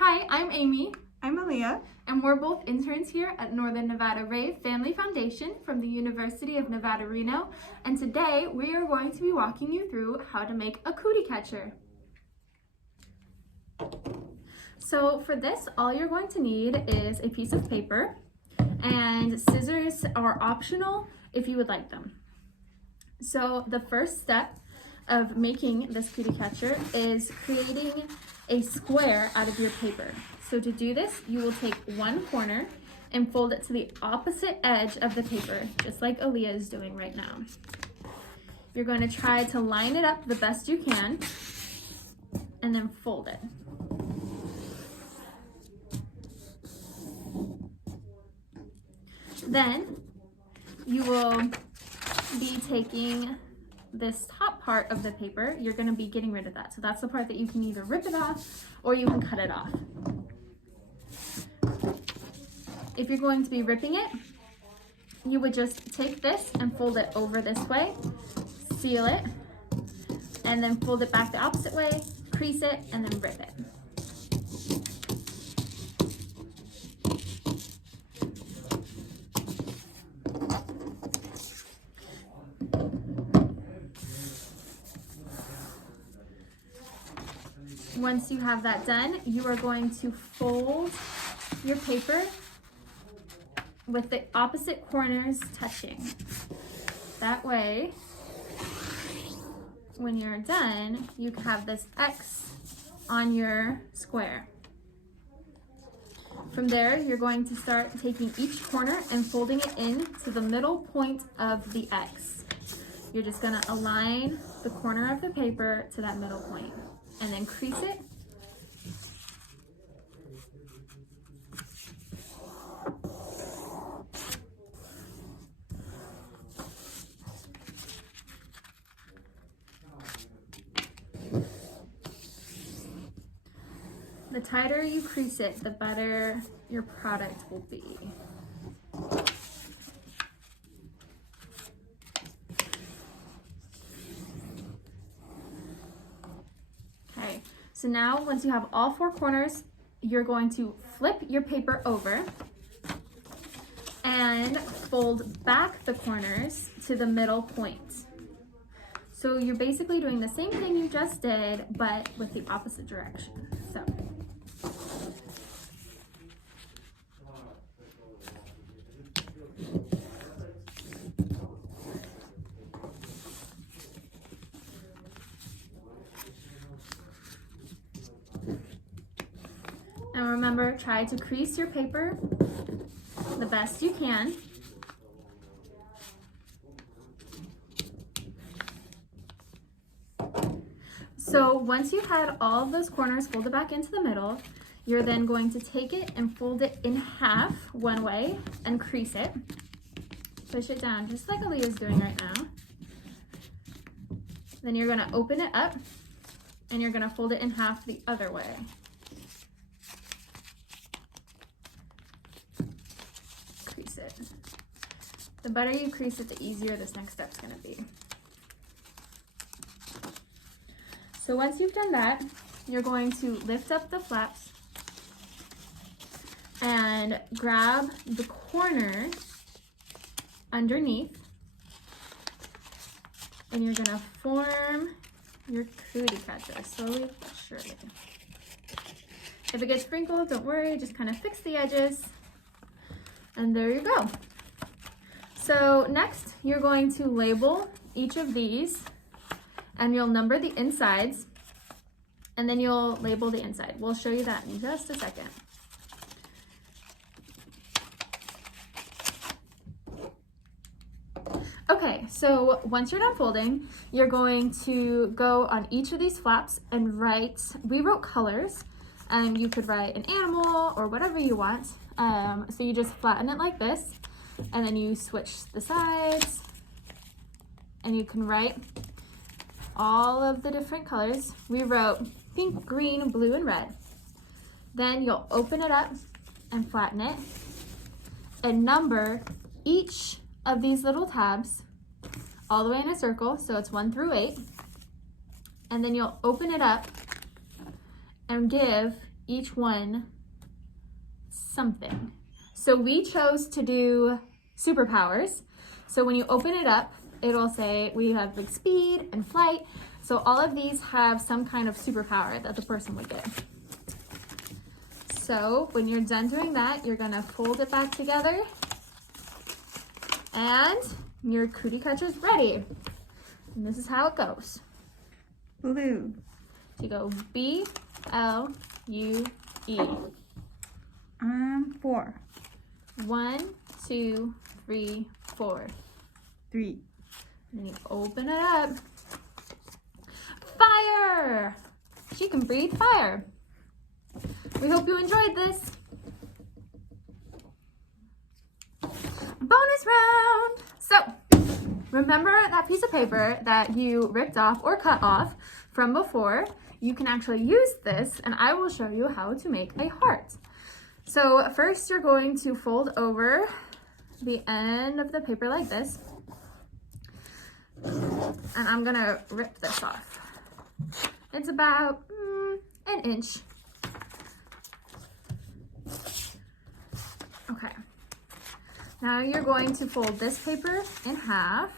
Hi, I'm Amy, I'm Aaliyah. and we're both interns here at Northern Nevada Rave Family Foundation from the University of Nevada, Reno, and today we are going to be walking you through how to make a cootie catcher. So for this, all you're going to need is a piece of paper, and scissors are optional if you would like them. So the first step of making this cootie catcher is creating a square out of your paper. So to do this, you will take one corner and fold it to the opposite edge of the paper, just like Aaliyah is doing right now. You're going to try to line it up the best you can and then fold it. Then you will be taking this top part of the paper. You're going to be getting rid of that. So that's the part that you can either rip it off or you can cut it off. If you're going to be ripping it, you would just take this and fold it over this way, seal it, and then fold it back the opposite way, crease it, and then rip it. Once you have that done, you are going to fold your paper with the opposite corners touching. That way, when you're done, you have this X on your square. From there, you're going to start taking each corner and folding it in to the middle point of the X. You're just gonna align the corner of the paper to that middle point and then crease it. The tighter you crease it, the better your product will be. Okay, so now once you have all four corners, you're going to flip your paper over and fold back the corners to the middle point. So you're basically doing the same thing you just did, but with the opposite direction. So. And remember, try to crease your paper the best you can. So once you've had all of those corners folded back into the middle, you're then going to take it and fold it in half one way and crease it. Push it down just like Aaliyah's doing right now. Then you're gonna open it up and you're gonna fold it in half the other way. Crease it. The better you crease it, the easier this next step's gonna be. So once you've done that, you're going to lift up the flaps and grab the corner underneath, and you're gonna form your cootie catcher slowly but surely. If it gets wrinkled, don't worry, just kind of fix the edges, and there you go. So next, you're going to label each of these, and you'll number the insides, and then you'll label the inside. We'll show you that in just a second. Okay, so once you're done folding, you're going to go on each of these flaps and write, we wrote colors, and you could write an animal or whatever you want. So you just flatten it like this, and then you switch the sides, and you can write all of the different colors. We wrote pink, green, blue, and red. Then you'll open it up and flatten it and number each of these little tabs all the way in a circle, so it's 1 through 8. And then you'll open it up and give each one something. So we chose to do superpowers. So when you open it up, it'll say we have like speed and flight. So all of these have some kind of superpower that the person would get. So when you're done doing that, you're gonna fold it back together and your cootie catcher is ready. And this is how it goes. Blue. You go B-L-U-E. 4. 1, 2, 3, 4. 3. And you open it up. Fire! She can breathe fire. We hope you enjoyed this. Bonus round! So, remember that piece of paper that you ripped off or cut off from before? You can actually use this, and I will show you how to make a heart. So first you're going to fold over the end of the paper like this. And I'm gonna rip this off. It's about an inch. Okay. Now you're going to fold this paper in half.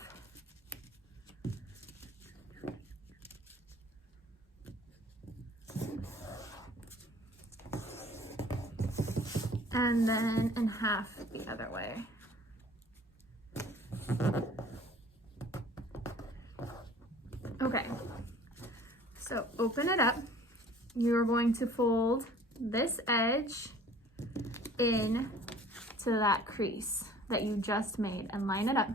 And then in half the other way. Okay, so open it up. You're going to fold this edge in to that crease that you just made and line it up.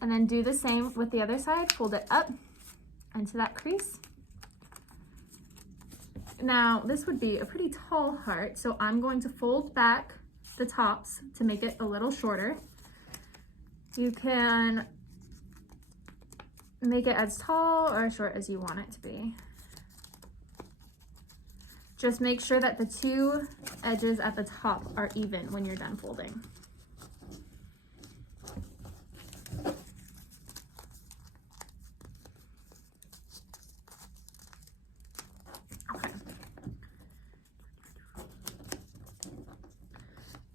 And then do the same with the other side. Fold it up into that crease. Now, this would be a pretty tall heart, so I'm going to fold back the tops to make it a little shorter. You can make it as tall or as short as you want it to be. Just make sure that the two edges at the top are even when you're done folding.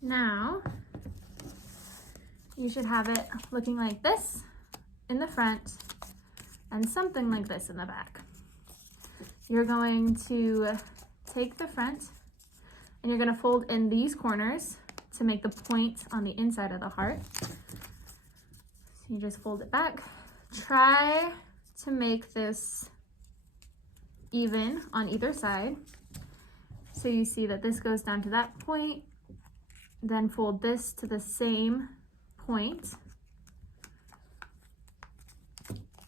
Now, you should have it looking like this in the front and something like this in the back. You're going to take the front and you're going to fold in these corners to make the point on the inside of the heart. So you just fold it back. Try to make this even on either side. So you see that this goes down to that point. Then fold this to the same point,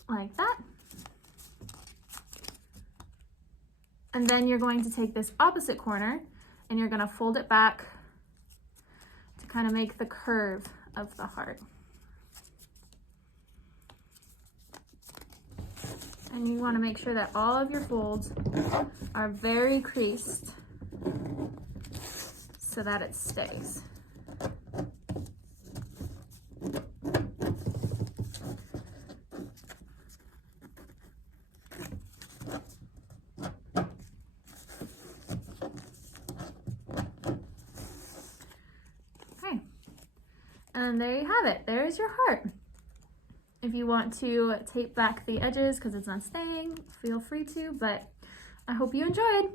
like that. And then you're going to take this opposite corner and you're going to fold it back to kind of make the curve of the heart. And you want to make sure that all of your folds are very creased so that it stays. Okay, and there you have it. There's your heart. If you want to tape back the edges because it's not staying, feel free to, but I hope you enjoyed.